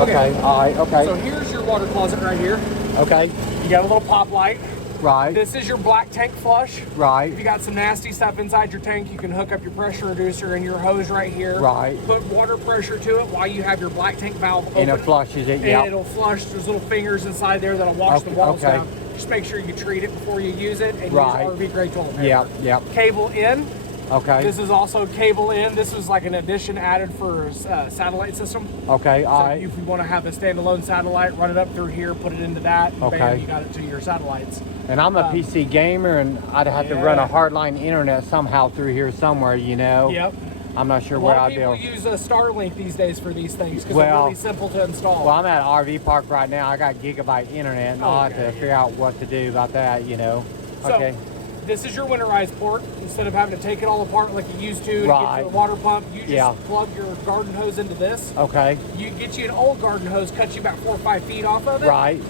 Okay. All right. Okay. So here's your water closet right here. Okay. You got a little pop light. Right. This is your black tank flush. Right. If you got some nasty stuff inside your tank, you can hook up your pressure reducer and your hose right here. Right. Put water pressure to it while you have your black tank valve open. And it flushes it, And it'll flush. There's little fingers inside there that'll wash the walls okay. down. Just make sure you treat it before you use it and Right. use RV grade toilet paper. Yep. Cable in. Okay. This is also cable in. This is like an addition added for a satellite system. Okay. All So right. if you want to have a standalone satellite, run it up through here, put it into that, and Okay. bam, you got it to your satellites. And I'm a PC gamer, and I'd have to run a hardline internet somehow through here somewhere, you know. Yep. I'm not sure A where lot I'd of be able. people use Starlink these days for these things because they're really simple to install. Well, I'm at an RV park right now. I got gigabyte internet, and I'll have to figure out what to do about that, you know. So, Okay. this is your winterized port. Instead of having to take it all apart like you used to Right. get to the water pump, you just plug your garden hose into this. Okay. You get you an old garden hose, cut you about 4 or 5 feet off of it. Right.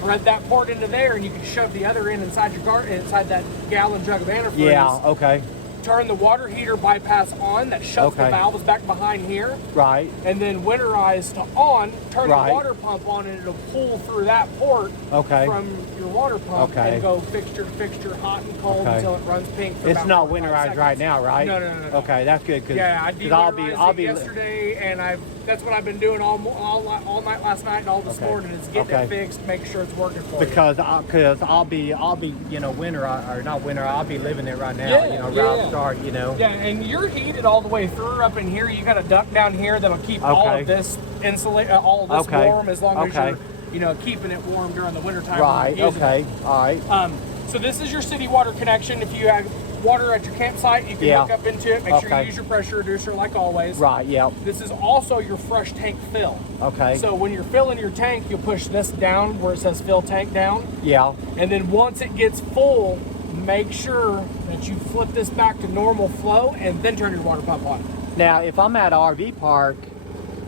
Thread that port into there, and you can shove the other end inside your garden, inside that gallon jug of antifreeze. Yeah. Okay. Turn the water heater bypass on that shuts the valves back behind here. Right. And then winterize to on, turn Right. the water pump on, and it'll pull through that port from your water pump and go fixture to fixture, hot and cold until it runs pink. For It's about not 45 winterized seconds. right now, right? No. Okay, that's good. Cause, Yeah, I cause I'll be yesterday, and that's what I've been doing all night last night and all this morning is getting it fixed, make sure it's working for you. Because I'll be you know winter or not winter. I'll be living it right now. You know, right start. You know. Yeah, and you're heated all the way through up in here. You got a duct down here that'll keep all of this all of this warm as long as you're keeping it warm during the winter time. Right. Okay. All right. So this is your city water connection. If you have water at your campsite, you can hook up into it. Make sure you use your pressure reducer like always. Right. Yep. This is also your fresh tank fill. Okay. So when you're filling your tank, you'll push this down where it says fill tank down. Yeah. And then once it gets full, make sure that you flip this back to normal flow and then turn your water pump on. Now, if I'm at an RV park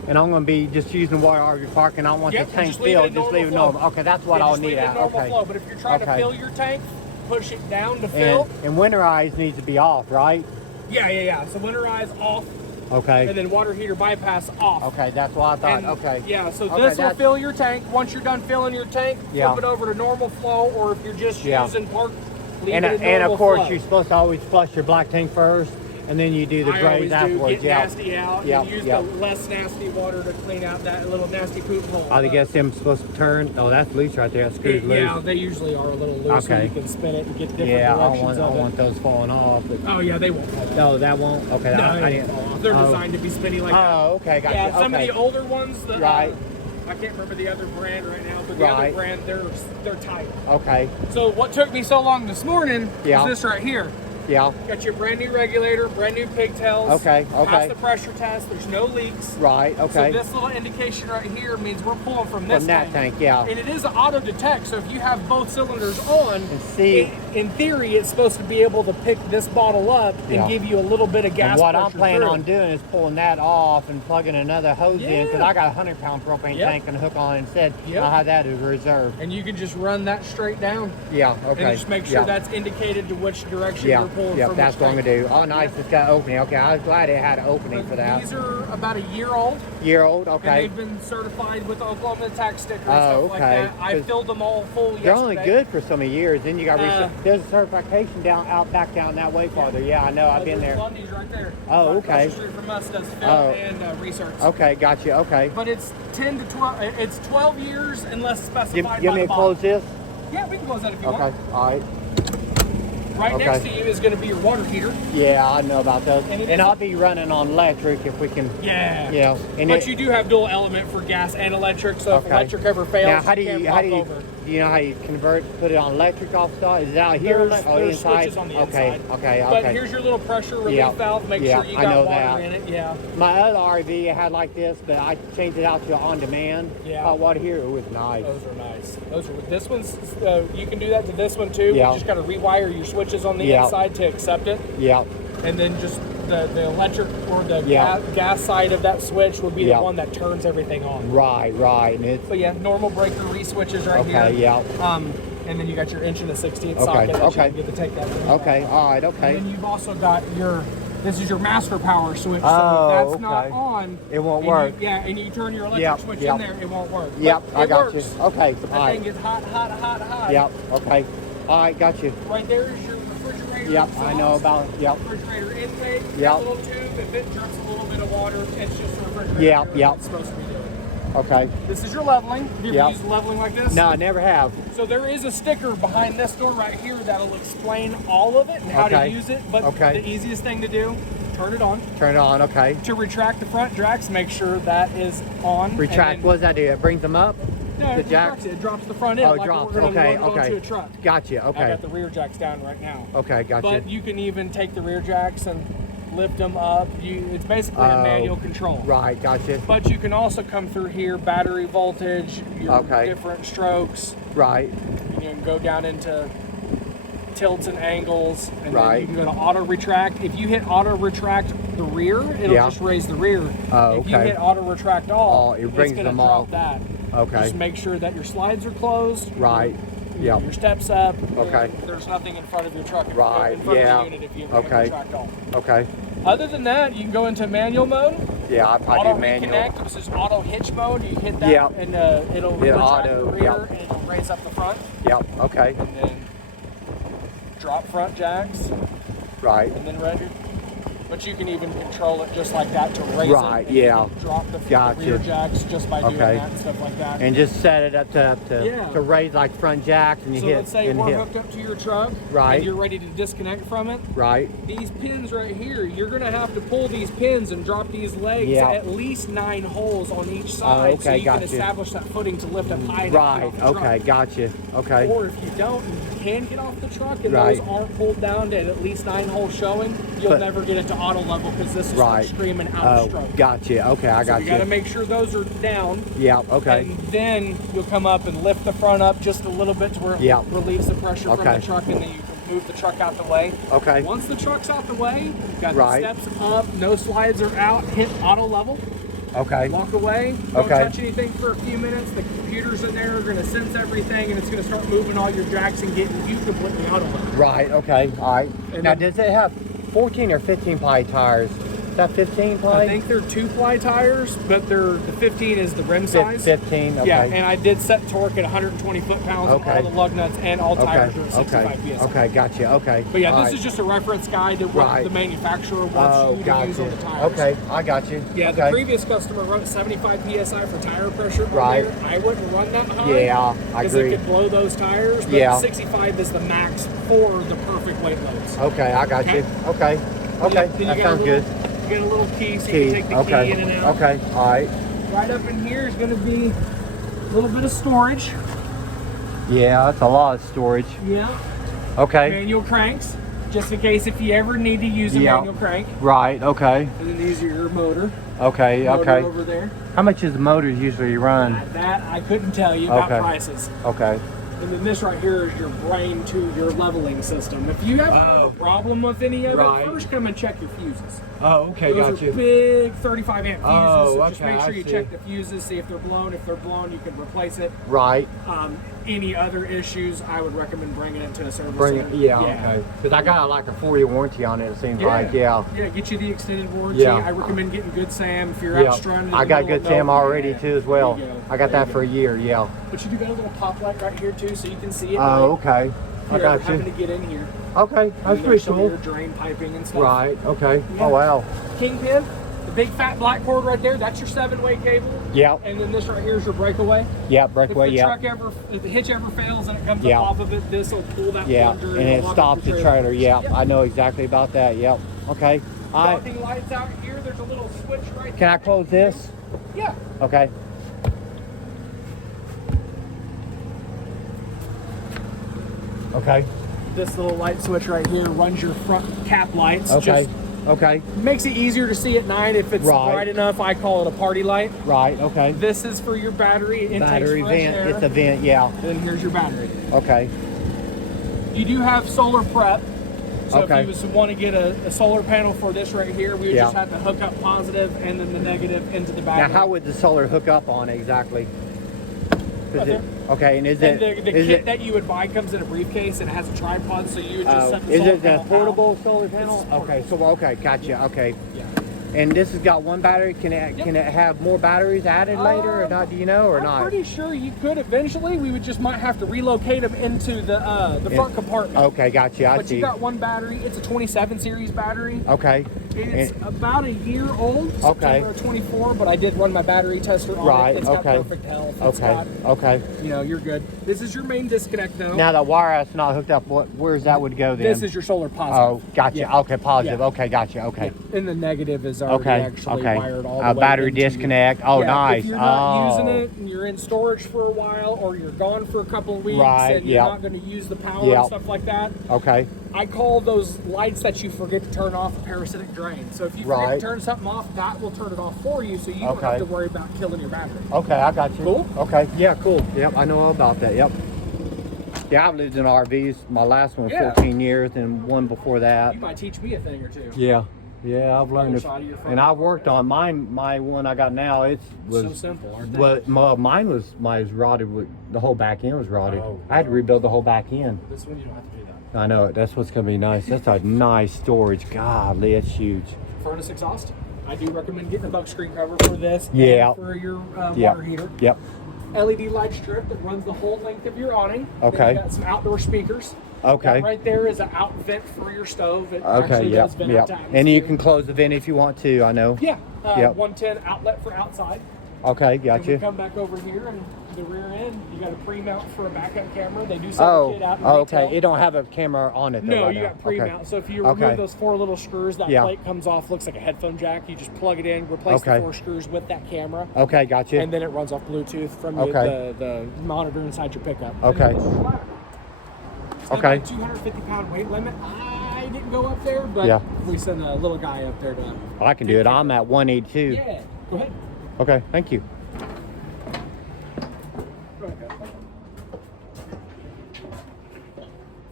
and I'm going to be just using the water RV park and I want the tank filled, just leave it normal. Okay, that's what I'll need out. Okay. Flow. But if you're trying to fill your tank, push it down to fill. And winterize needs to be off, right? Yeah. So winterize off. Okay. And then water heater bypass off. Okay, that's what I thought. And, okay. Yeah, so this will fill your tank. Once you're done filling your tank, flip it over to normal flow, or if you're just using park, leave it in normal and of course, flow. you're supposed to always flush your black tank first, and then you do the graze afterwards. Get nasty out and use the less nasty water to clean out that little nasty poop hole. I guess them supposed to turn. Oh, that's loose right there. That screw's loose. Yeah, they usually are a little loose. So you can spin it and get different directions I don't want those falling off. But... Oh yeah, they won't fall off. No, that won't. Okay, no, they won't fall off. They're designed to be spinny like that. Oh, okay, gotcha. Yeah, some of the older ones. Right. I can't remember the other brand right now, but the other brand, they're tight. Okay. So what took me so long this morning was this right here. Yeah. Got your brand new regulator, brand new pigtails. Okay. Passed the pressure test. There's no leaks. Right. Okay. So this little indication right here means we're pulling from this tank. Yeah. And it is auto detect. So if you have both cylinders on, see, in theory, it's supposed to be able to pick this bottle up and give you a little bit of gas. And what I'm planning on doing is pulling that off and plugging another hose in because I got a 100-pound propane tank and hook on instead. I'll have that as a reserve. And you can just run that straight down. Yeah. Okay. And just make sure that's indicated to which direction you're pulling from. That's what I'm gonna do. Oh, nice! It's got an opening. Okay, I was glad it had an opening for that. These are about a year old. Okay. And they've been certified with the Oklahoma tax sticker and stuff like that. I filled them all full yesterday. They're only good for so many years. Then you got there's a certification back down that way farther. Yeah, I know. I've been there. Lundy's right there. Oh, okay. Across the street from us does fill and research. Okay, gotcha. Okay. But it's 10 to 12. It's 12 years unless specified. Give me a close this. Yeah, we can close that if you want. Okay. All right. Right next to you is going to be your water heater. Yeah, I know about those. And I'll be running on electric if we can. Yeah. Yeah. But you do have dual element for gas and electric, so if electric ever fails, now, how do you know how you put it on electric off start? Is it out here? There's switches on the inside. Okay. But here's your little pressure relief valve. Make sure you got water in it. Yeah. My other RV I had like this, but I changed it out to on demand. Yeah. Hot water here. It was nice. Those are nice. This one's you can do that to this one too. Yeah. You just got to rewire your switches on the inside to accept it. Yeah. And then just the electric or the gas side of that switch would be the one that turns everything on. Right. And it's so normal breaker re-switches right here. Okay. Yeah. And then you got your 1 1/16 socket that you get to take that thing Okay. All right. Okay. And then you've also got your This is your master power switch. So Oh, if that's okay. not on, It won't and work. and you turn your electric Yep, switch yep. in there, it won't work. Yep, But I it got works. you. Okay, That all right. thing gets hot. Yep, okay. All right, got you. Right there is your refrigerator. Yep, exhaust, I know about it. Yep. refrigerator intake. Yep. That little tube. If it drips a little bit of water, it's just the refrigerator. Yep, doing yep. what it's supposed to be doing. Okay. This is your leveling. Have you ever Yep. used leveling like this? No, I never have. So there is a sticker behind this door right here that'll explain all of it and how to Okay. use it. But Okay. the easiest thing to do, turn it on. Turn it on, okay. To retract the front jacks, make sure that is on. Retract, and what does that do? It brings them up? then, no, the it jacks? retracts it. It drops the front end Oh, like drops, we're going to okay, load it okay. onto a truck. Gotcha, I okay. got the rear jacks down right now. Okay, gotcha. But you can even take the rear jacks and lift them up. It's basically a manual control. Right, gotcha. But you can also come through here, battery voltage, your Okay. different strokes. Right, You can go down into tilts and angles, and then Right. you can go to auto retract. If you hit auto retract the rear, it'll Yeah. just raise the rear. Oh, If you okay. hit auto retract all, It brings it's gonna them drop all. that. okay. Just make sure that your slides are closed. Right, yep. Your steps up. Okay. and there's nothing in front of your truck. Right, In front yeah. of the unit if you hit Okay. retract all. Okay. Other than that, you can go into manual mode. Yeah, I probably Auto do manual. reconnect. This is auto hitch mode. You hit that, Yep. and it'll Yeah, retract auto, the rear, yep. and it'll raise up the front, Yep, okay. and then drop front jacks, Right. and then ready. But you can even control it just like that to raise Right, it. and yeah. Drop the Gotcha. rear jacks just by doing Okay. that and stuff like that. And just set it up Yeah. to raise like front jacks and you so hit let's say and we're hit. hooked up to your truck, Right. and you're ready to disconnect from it. Right. These pins right here, you're gonna have to pull these pins and drop these legs Yeah. at least 9 holes on each side, so okay, you can gotcha. establish that footing to lift up high enough Right. to get off the Okay, truck. gotcha. Okay. Or if you don't, and you can get off the truck and Right. those aren't pulled down to at least 9 holes showing, you'll But- never get it to auto level because this is Right. screaming out Oh, of stroke. gotcha. Okay, I So got you gotta you. make sure those are down. Yeah, okay. And then you'll come up and lift the front up just a little bit to where Yeah. it relieves the pressure from Okay. the truck, and then you can move the truck out the way. Okay. Once the truck's out the way, you've got Right. the steps up, no slides are out, hit auto level, Okay. walk away, don't Okay. touch anything for a few minutes. The computers in there are gonna sense everything, and it's gonna start moving all your jacks and getting you completely auto level. Right, okay. All right. And Now, then- does it have 14 or 15 ply tires? Is that 15 ply? I think they're 2-ply tires, but the 15 is the rim size. 15, okay. Yeah, and I did set torque at 120 foot-pounds on Okay. all the lug nuts, and all okay. tires are at 65 Okay. PSI. Okay, gotcha. Okay. But yeah, All this right. is just a reference guide to what Right. the manufacturer wants Oh, you to gotcha. use on the tires. Okay, I got you. Yeah, okay. the previous customer wrote 75 PSI for tire pressure on Right. there. I wouldn't run that high. Yeah, I Because agree. it could blow those tires, but Yeah. 65 is the max for the perfect weight loads. Okay, I got you. Okay. Okay, Then you that get sounds a good. little, You get a little key so you Key. can take the Okay. key in and out. Okay. All right. Right up in here is going to be a little bit of storage. Yeah, that's a lot of storage. Yeah. Okay. Manual cranks, just in case if you ever need to use a Yeah. manual crank. Right. Okay. And then these are your motor. Okay. Motor Okay. over there. How much does the motors usually run? That I couldn't tell you about Okay. prices. Okay. And then this right here is your brain to your leveling system. If you ever have a problem with any of Right. it, first come and check your fuses. Oh, okay. Those are big 35 amp fuses, Oh, so just okay, make sure I you see. check the fuses, see if they're blown. If they're blown, you can replace it. Right. Any other issues, I would recommend bringing it to a service Bring it. center. Yeah. Okay. Because I got like a 4-year warranty on it. It seems like. Yeah. Yeah, get you the extended warranty. Yeah. I recommend getting Good Sam if you're Yeah. out stranded. in I the got middle Good of Sam nowhere. already Yeah, too as well. there you go. I got There that you for a go. year. Yeah. But you do got a little pop light right here too, so you can see it. Oh, okay. If I you're ever got having you. to get in here. Okay. And That's there's pretty some of cool. your drain piping and stuff. Right. Okay. Yeah. Oh wow. Kingpin, the big fat black cord right there, that's your 7-way cable. Yep. And then this right here is your breakaway. Yep. Breakaway. If the Yep. truck if the hitch ever fails and it comes Yeah. up off of it, this will pull that Yeah. plunger And it it'll lock stops up the trailer. Yep. Yep. I know exactly about that. Yep. Okay. All right. Docking lights out here, there's a little switch right Can there. I close this? Yeah. Okay. Okay. This little light switch right here runs your front cap lights. Okay. Just Okay. makes it easier to see at night if it's Right. bright enough. I call it a party light. Right. Okay. This is for your battery. It Battery takes fresh vent. air. It's a vent. Yeah. Then here's your battery. Okay. You do have solar prep. So Okay. if you was want to get a solar panel for this right here, we would Yeah. just have to hook up positive and then the negative into the battery. Now, how would the solar hook up on it exactly? Right there. Okay, and is And it... the is kit it, that you would buy comes in a briefcase and it has a tripod, so you would just set the is solar it the panel portable down. solar panel? It's portable. Okay, so okay, gotcha. Okay, Yeah. and this has got one battery. Can it have more batteries added later or not? Do you know or I'm not? pretty sure you could eventually. We would just might have to relocate them into the front compartment. Okay, gotcha. I But see. you got one battery. It's a 27 series battery. Okay. It's about a year old. Okay. September 24, but I did run my battery tester on Right, it. It's got okay. perfect health. It's got, Okay. you know, you're good. This is your main disconnect though. Now the wire that's not hooked up. Where's that would go then? This is your solar Oh, positive. gotcha. Yeah. Okay, positive. Yeah. Okay, gotcha. Okay. Yeah. And the negative is already actually wired all the way Battery into your- disconnect. Oh, Yeah, nice. If you're not Oh. using it and you're in storage for a while, or you're gone for a couple of weeks Right, and you're yep. not going to use the power Yep. and stuff like that, Okay. I call those lights that you forget to turn off a parasitic drain. So if you forget Right. to turn something off, that will turn it off for you, so you don't Okay. have to worry about killing your battery. Okay, I got you. Cool? Okay. Yeah, cool. Yep, I know all about that. Yep. Yeah, I've lived in RVs. My last one, Yeah. 14 years, and one before that. You might teach me a thing or two. Yeah. Yeah, I've learned Other it. side of your phone. And I've worked on mine. My one I got now, it was So simple, aren't they? Well, mine was rotted. With the whole back end was rotted. Oh, I had to rebuild the whole back end. This one you don't have to do that. I know it. That's what's gonna be nice. That's a nice storage. Golly, it's huge. Furnace exhaust. I do recommend getting a buck screen cover for this. Yeah. And for your Yep. water heater. Yep. LED light strip that runs the whole length of your awning. Okay. Then you got some outdoor speakers. Okay. That right there is an out vent for your stove. It Okay. actually Yep. does vent Yep. out to And you atmosphere. can close the vent if you want to. I know. Yeah. Yep. 110 outlet for outside. Okay. And we Gotcha. come back over here and the rear end, you got a pre-mount for a backup camera. They do sell the kit out in okay. retail. It don't have a camera on it though. No, right you now. got pre-mount. Okay. So if you remove Okay. those 4 little screws, that Yeah. plate comes off, looks like a headphone jack. You just plug it in, replace Okay. the 4 screws with that camera, Okay. Gotcha. and then it runs off Bluetooth from Okay. the monitor inside your pickup. Okay. And it's flat. It's got Okay. a 250-pound weight limit. I didn't go up there, but Yeah. we sent a little guy up there to. I can do it. I'm at 182. Yeah, go ahead. Okay. Thank you. Go ahead.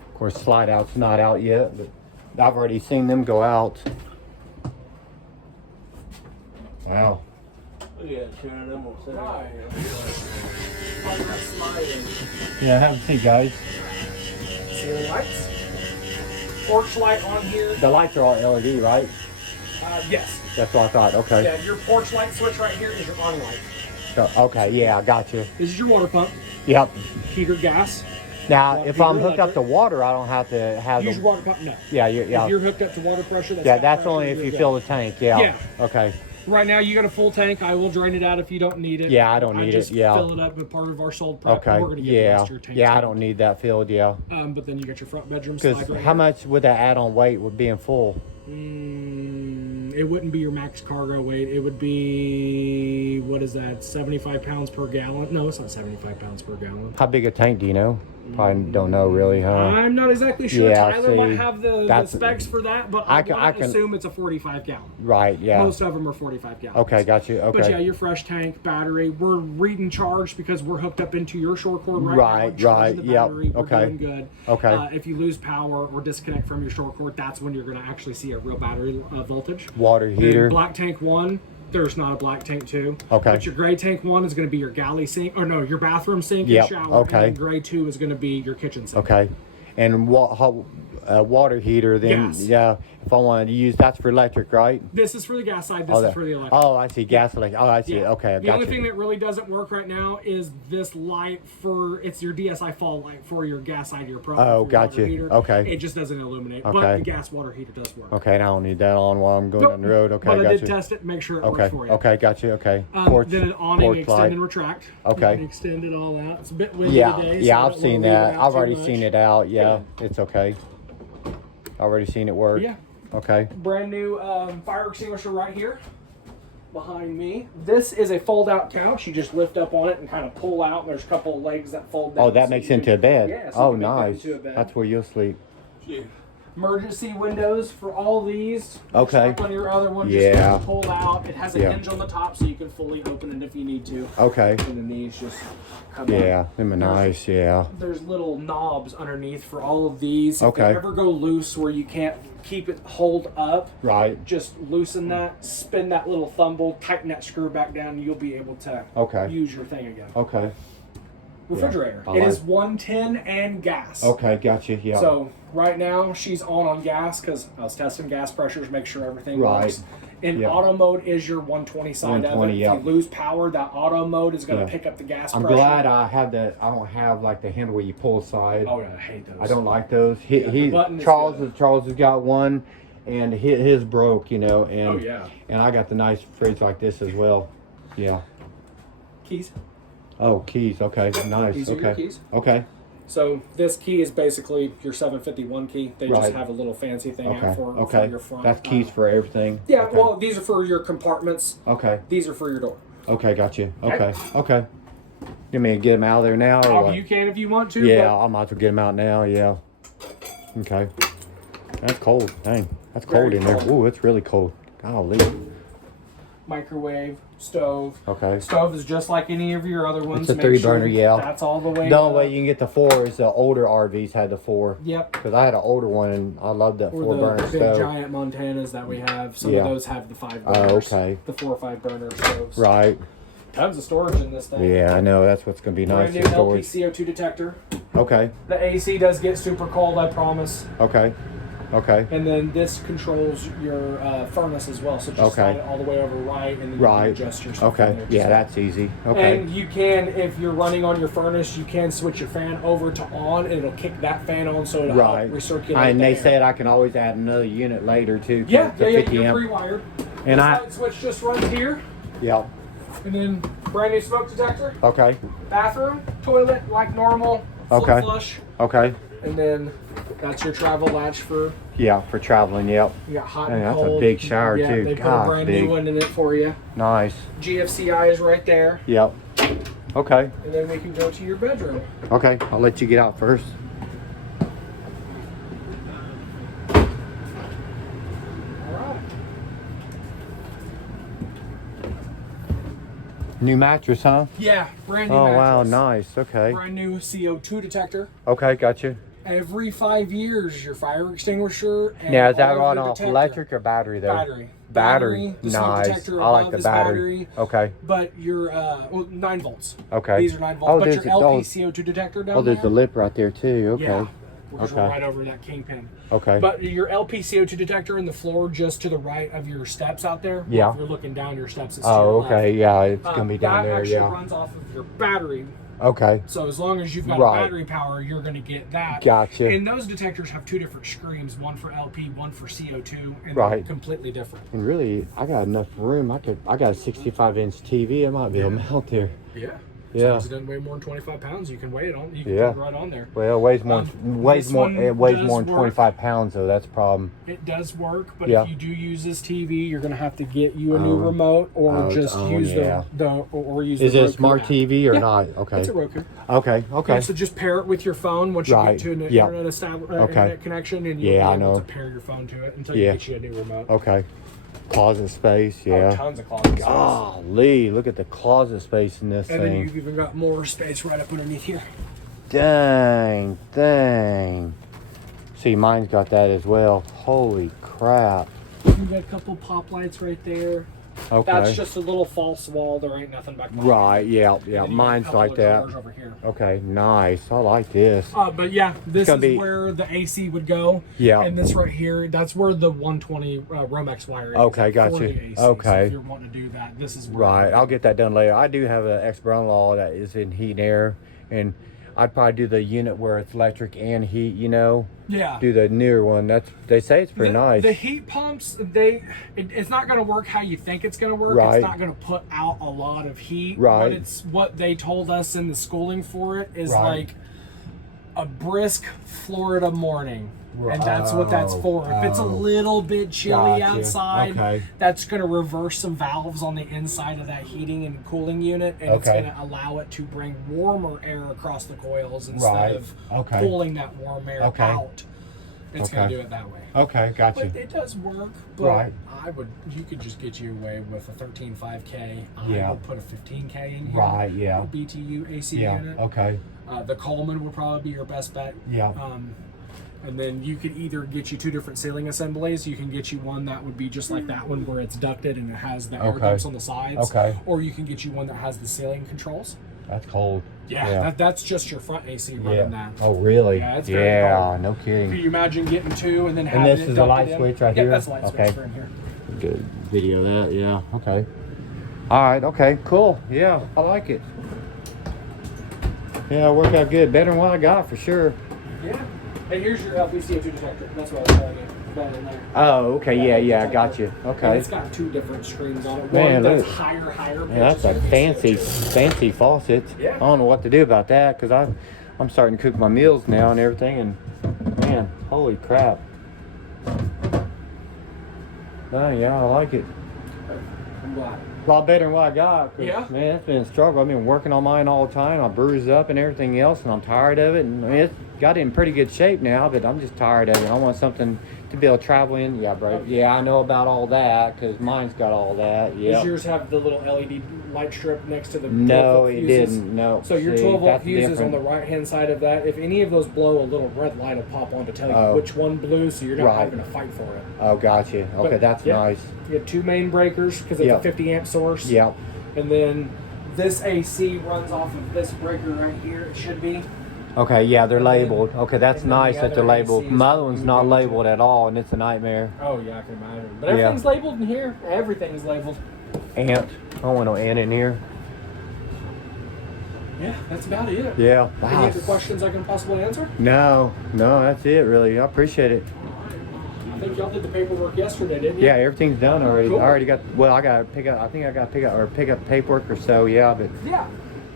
Of course, slide out's not out yet, but I've already seen them go out. Wow. Look at that, turn them on Right. Yeah, have a seat, guys. Ceiling lights. Porch light on here. The lights are all LED, right? Yes. That's what I thought. Okay. Yeah, your porch light switch right here is your on light. So, okay. Yeah, I got you. This is your water pump, Yep. heater, gas. Now, Water if I'm heater, hooked up to water, I don't have to have Use the. your water pump. No. Yeah, yeah. If you're hooked up to water pressure, that's Yeah, got that's pressure, only if you're you good. fill the tank. Yeah. Yeah. Okay. Right now, you got a full tank. I will drain it out if you don't need it. Yeah, I don't need it, just yeah. fill it up with part of our sold prep. Okay. And we're gonna get the Yeah. rest of your tank. Yeah, I filled. don't need that filled. Yeah. But then you got your front bedroom Because slide right how here. much would that add on weight with being full? It wouldn't be your max cargo weight. It would be, what is that, 75 pounds per gallon? No, it's not 75 pounds per gallon. How big a tank do you know? Probably don't know really, huh? I'm not exactly sure. Yeah, Tyler might see, have the that's- specs for that, but I I can- can assume it's a 45 gallon. Right. Yeah. Most of them are 45 gallons. Okay. Got you. Okay. But yeah, your fresh tank, battery, we're reading charged because we're hooked up into your shore cord right now. Right, We're charging right, the yep, battery. We're okay. doing good. Okay. If you lose power or disconnect from your shore cord, that's when you're going to actually see a real battery voltage. Water heater. And black tank 1, there's not a black tank 2. Okay. But your gray tank 1 is going to be your galley sink, or no, your bathroom sink Yep, and shower. okay. And gray 2 is going to be your kitchen sink. Okay. And water heater, then Gas. yeah, if I wanted to use, that's for electric, right? This is for the gas side. This is for the electric. Oh, I see. Gas electric. Oh, I see. Yeah. Okay, I The got only you. thing that really doesn't work right now is this light it's your DSI fall light for your gas side of your pro. Oh, for your gotcha. water heater. Okay. It just doesn't illuminate. Okay. But the gas water heater does work. Okay, and I don't need that on while I'm going Nope. down the road. Okay, But I got did you. test it and make sure it Okay. works for you. Okay, got you. Okay. Then an awning porch extend light. and retract. Okay. You can extend it all out. It's a bit windy Yeah, today. yeah, so I I've don't seen wanna leave that. it out I've too already much. seen it out. Yeah, it's okay. Already seen it work. Yeah. Okay. Brand new fire extinguisher right here behind me. This is a fold-out couch. You just lift up on it and kind of pull out. There's a couple of legs that fold down. Oh, that so makes you into can- a bed. Yeah, so Oh, you can make that nice. into a bed. That's where you'll sleep. Yeah. Emergency windows for all these. Okay. Just like on your other one, Yeah. just pull out. It has a Yeah. hinge on the top so you can fully open it if you need to. Okay. And then these just come Yeah, out. them are nice. Yeah. There's little knobs underneath for all of these. Okay. If they ever go loose where you can't keep it hold up, Right. just loosen that, spin that little thumble, tighten that screw back down, and you'll be able to Okay. use your thing again. Okay. refrigerator. Yeah. It is 110 and gas. Okay, gotcha. Yeah. So right now she's on gas because I was testing gas pressures, make sure everything works. In auto mode is your 120 side 120, of it. yeah. If you lose power, that auto mode is going to pick up the gas I'm pressure. glad I have that. I don't have like the handle where you pull aside. Oh yeah, I hate those. I don't like those. Charles has got one, and his broke, and and I got the nice fridge like this as well. Yeah. Keys. Oh, keys. Okay, nice. These are okay. your keys. Okay. So this key is basically your 751 key. They just have a little fancy thing out for your front. That's keys for everything. Yeah. Okay. Well, these are for your compartments. Okay. These are for your door. Okay, got you. Okay. You mean get them out of there now, or what? You can if you want to. Yeah, I might as well get them out now. Yeah. Okay. That's cold. Dang, that's cold in there. Ooh, it's really cold. Golly. Microwave, stove. Okay. Stove is just like any of your other ones. It's a 3-burner, yeah. That's all the way. The only way you can get the 4 is the older RVs had the 4. Yep. Because I had an older one and I loved that 4-burner the big stove. giant Montanas that we have. Some of those have the 5 burners. Oh, okay. The 4 or 5 burner stoves. Right. Tons of storage in this thing. Yeah, I know. That's what's going to be nice. Brand new LP CO2 detector. Okay. The AC does get super cold, I promise. Okay. Okay. And then this controls your furnace as well. So just slide it all the way over right, and then you can adjust your stuff. Okay. Yeah, that's easy. Okay. And you can, if you're running on your furnace, you can switch your fan over to on, and it'll kick that fan on, so it'll help recirculate. And they said I can always add another unit later too. Yeah, you're 50 amp. pre-wired. And light switch just runs here. Yeah. And then brand new smoke detector. Okay. Bathroom, toilet like normal. Full flush. Okay. And then that's your travel latch for. Yeah, for traveling. Yep. You got hot and and cold. cold. That's a big shower yeah, too. They put a brand new one in it for you. Nice. GFCI is right there. Yep. Okay. And then we can go to your bedroom. Okay, I'll let you get out first. New mattress, huh? Yeah, brand new mattress. mattress. Wow, nice. Okay. Brand new CO2 detector. Okay, gotcha. Every 5 years, your fire extinguisher. And now, is that all on your off detector. electric or battery though? Battery. The smoke Nice. detector I like above the is battery. Okay. But your 9 volts. Okay. These are 9 volts. But your LP CO2 detector down there. Oh, there's the lip right there too. Okay. Yeah. We're just right over that kingpin. Okay. But your LP CO2 detector in the floor just to the right of your steps out there. Yeah. If you're looking down your steps, it's Oh, to your okay. left. Yeah, it's gonna be down that there. actually Yeah. runs off of your battery. Okay. So as long as you've got battery power, you're going to get that. Gotcha. And those detectors have 2 different screens, one for LP, one for CO2, and they're completely different. And really, I got enough room. I got a 65-inch TV. I might be able to mount there. Yeah. Yeah. As long as it doesn't weigh more than 25 pounds, you can weigh it on. You can put it right on there. Well, it weighs more. It weighs more than 25 pounds, though. That's a problem. It does work, but if you do use this TV, you're going to have to get you a new remote, or use Is it a smart TV or not? Okay. It's a Roku. Okay. Okay. Yeah, so just pair it with your phone once you get to an internet connection, and you'll be able to pair your phone to it until you get you a new remote. Okay. Closet space, Oh, tons of closet space. Golly, look at the closet space in this thing. And then you've even got more space right up underneath here. Dang. See, mine's got that as well. Holy crap. You got a couple pop lights right there. Okay. That's just a little false wall. There ain't nothing back there. Right, yeah. Mine's like that. Over here. Okay, nice. I like this. But yeah, this is where the AC would go. Yeah. And this right here, that's where the 120 Romex wire is. Okay, got for you. the AC. Okay. So if you're wanting to do that, this is where Right, I'll get that done later. I do have an ex-brother-in-law that is in heat and air, and I'd probably do the unit where it's electric and heat, Yeah. Do the newer one. They say it's pretty nice. The heat pumps, it's not going to work how you think it's going to work. Right. It's not going to put out a lot of heat. Right. But it's what they told us in the schooling for it is like a brisk Florida morning. Right. And that's what that's for. If it's a little bit chilly outside, that's going to reverse some valves on the inside of that heating and cooling unit, and it's going to allow it to bring warmer air across the coils instead of pulling that warm air out. It's going to do it that way. Okay, gotcha. But it does work. But you could just get you away with a 13.5K. I would put a 15K in here. Right, yeah. A BTU AC unit. Okay. The Coleman would probably be your best bet. Yeah. And then you could either get you 2 different ceiling assemblies. You can get you one that would be just like that one where it's ducted and it has the air ducts on the sides. Okay. Or you can get you one that has the ceiling controls. That's cold. Yeah. That's just your front AC running that. Oh, really? Yeah, it's very cold. No kidding. Can you imagine getting two and then having this it is a light dumped in? switch right Yeah, here? that's a light switch Okay. for in here. Good video of that, yeah. Okay. All right, okay, cool. Yeah, I like it. Yeah, it worked out good. Better than what I got for sure. Yeah. And here's your LPCO2 detector. That's what I was telling you. That in there. Oh, okay, yeah, I got you. And Okay. it's got two different screens on it. Man, One that's look. higher. Yeah, that's a fancy faucet. Yeah. I don't know what to do about that because I'm starting to cook my meals now and everything, and man, holy crap. Oh, yeah, I like it. I'm glad. A lot better than what I got. 'Cause, Yeah. Man, it's been a struggle. I've been working on mine all the time. I bruise up and everything else, and I'm tired of it. And I mean, it's got it in pretty good shape now, but I'm just tired of it. I want something to be able to travel in. Yeah, bro. Yeah, I know about all that because mine's got all that. Yeah. Does yours have the little LED light strip next to the 12 No, volt it fuses? didn't. No. So your See, 12 volt that's fuse is on different. the right hand side of that. If any of those blow, a little red light will pop on to tell you Oh. which one blew, so you're not Right. having to fight for it. Oh, gotcha. Okay, But, that's yeah. nice. You have two main breakers because it's Yeah. a 50 amp source. Yep. And then this AC runs off of this breaker right here. It should be. Okay, yeah, they're And then- labeled. Okay, that's and then nice the that they're other labeled. AC is My other what one's you not go to. labeled at all, and it's a nightmare. Oh yeah, I can imagine. But Yeah. everything's labeled in here. Everything's labeled. Ant. I don't want no ant in here. Yeah, that's about it. Yeah. Any Wow. other questions I can possibly answer? No, that's it, really. I appreciate it. I think y'all did the paperwork yesterday, didn't you? Yeah, everything's done already. Cool. I already got. Well, I got to pick up. I think I got to pick up paperwork or so. Yeah, but Yeah.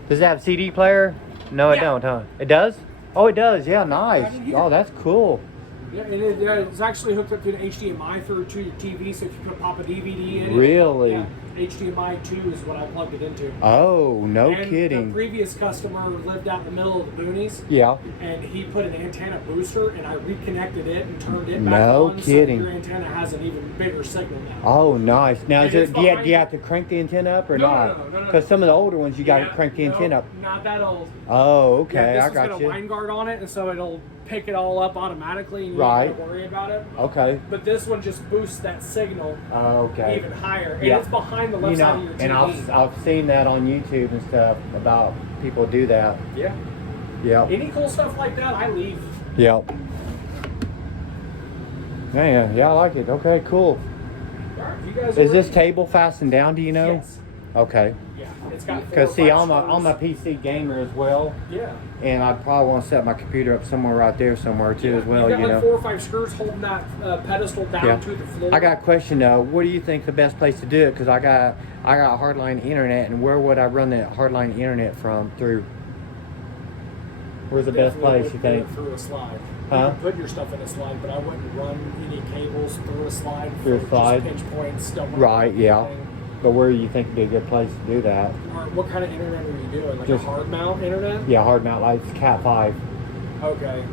does it have CD player? No, it Yeah. don't, huh? It does. Oh, it does. Yeah, nice. Right here. Oh, that's cool. Yeah, and it's actually hooked up to an HDMI to your TV, so if you could pop a DVD in it. Really? Yeah, HDMI 2 is what I plugged it into. Oh, no and kidding. The previous customer lived out in the middle of the boonies, Yeah. and he put an antenna booster, and I reconnected it and turned it back No on. kidding. So your antenna has an even bigger signal now. Oh, nice. Now, And is it, it's do you behind- have to crank the antenna up or No, not? no. Because some of the older ones, you got to Yeah, crank the no, antenna up. Not that old. Oh, okay. Yeah, I this got has got you. a line guard on it, and so it'll pick it all up automatically, and you Right. don't have to worry about it. Okay. But this one just boosts that signal Okay. even higher, and Yeah. it's behind the left You side know, of your TV. and I've seen that on YouTube and stuff about people do that. Yeah. Yep. Any cool stuff like that, I leave. Yep. Man, yeah, I like it. Okay, cool. All right, you guys. Is are this ready? table fastened down? Do you know? Yes. Okay. Yeah, it's got. 4 Because or see, 5 I'm a screws. PC gamer as well, Yeah. and I probably want to set my computer up somewhere right there somewhere too Yeah, as well. You've got You like know. 4 or 5 screws holding that pedestal down Yeah. to the floor. I got a question though. What do you think the best place to do it? Because I got hardline internet, and where would I run that hardline internet from through? Where's the best Definitely place you would think? put it through a slide. Huh? You can put your stuff in a slide, but I wouldn't run any cables through a slide. Through a for slide? Just pinch points. Don't want Right. Yeah. anything. But where do you think would be a good place to do that? Or what kind of internet are you doing? Like Just- a hard mount internet? Yeah, hard mount lights, Cat 5. Okay.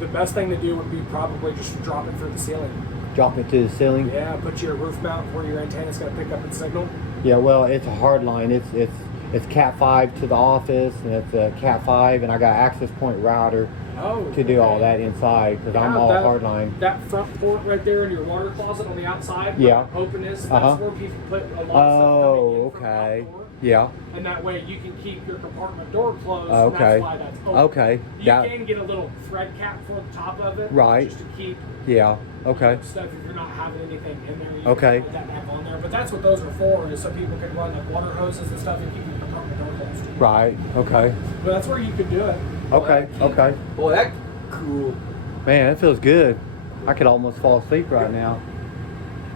The best thing to do would be probably just drop it through the ceiling. Drop it to the ceiling. Yeah, put your roof mount where your antenna's going to pick up its signal. Yeah, well, it's a hard line. It's Cat 5 to the office, and it's a Cat 5, and I got access point router Oh. to do all okay. that inside because I'm Yeah, all that- hard line. That front port right there in your water closet on the outside, Yeah. where open is, that's Uh-huh. where people put a lot of stuff Oh, coming in from okay. outdoor. Yeah. And that way you can keep your compartment door closed. Okay. And that's why that's open. Okay. You That- can get a little thread cap for the top of it. Right. Just to keep Yeah. Okay. stuff if you're not having anything in there. You Okay. can put that back on there. But that's what those are for, is so people can run like water hoses and stuff and keep your compartment door closed. Right. Okay. But that's where you could do it. Okay. Okay. Boy, that cool. Man, it feels good. I could almost fall asleep right now.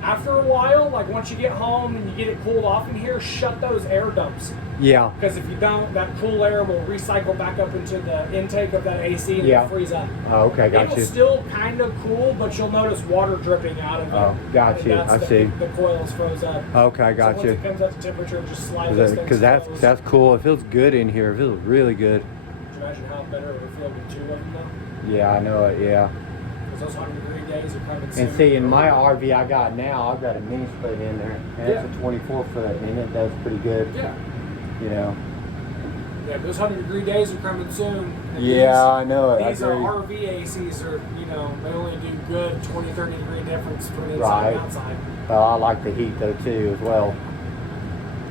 After a while, like once you get home and you get it cooled off in here, shut those air dumps. Yeah. Because if you don't, that cool air will recycle back up into the intake of that AC and Yeah. it'll freeze up. Oh, okay. Got It'll you. still kind of cool, but you'll notice water dripping out of it. Oh, got And you. that's I the, see. The coil's froze up. Okay. Got so you. once it comes up to temperature, just slide those things Because that's closed. cool. It feels good in here. It feels really good. Can you imagine how better it would feel with 2 of them though? Yeah, I know it. Yeah. Because those 100-degree days are coming soon. And see, in my RV I got now, I've got a mini split in there, and Yeah. it's a 24 foot, and it does pretty good. Yeah. You know. Yeah, those 100-degree days are coming soon. And Yeah, I know it. I These are agree. RV ACs are, they only do good 20, 30 degree difference between inside Right. and outside. I like the heat though too as well.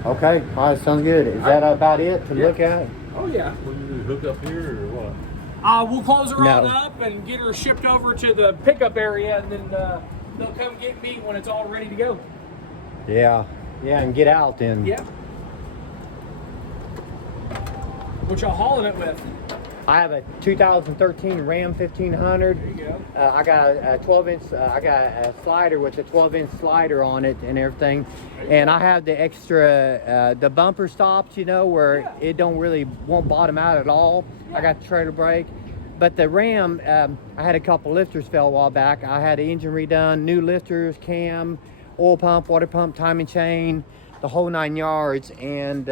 Okay, all right, sounds good. Is that about it to look at? Oh yeah. What do you do, hook up here or what? We'll close her No. on up and get her shipped over to the pickup area, and then they'll come get me when it's all ready to go. Yeah, and get out then. Yeah. What y'all hauling it with? I have a 2013 Ram 1500. There you go. I got a 12-inch. I got a slider with a 12-inch slider on it and everything. And I have the extra, the bumper stops, you know, where it won't bottom out at all. Yeah. I got the trailer brake. But the Ram, I had a couple lifters fail a while back. I had the engine redone, new lifters, cam, oil pump, water pump, timing chain, the whole 9 yards. And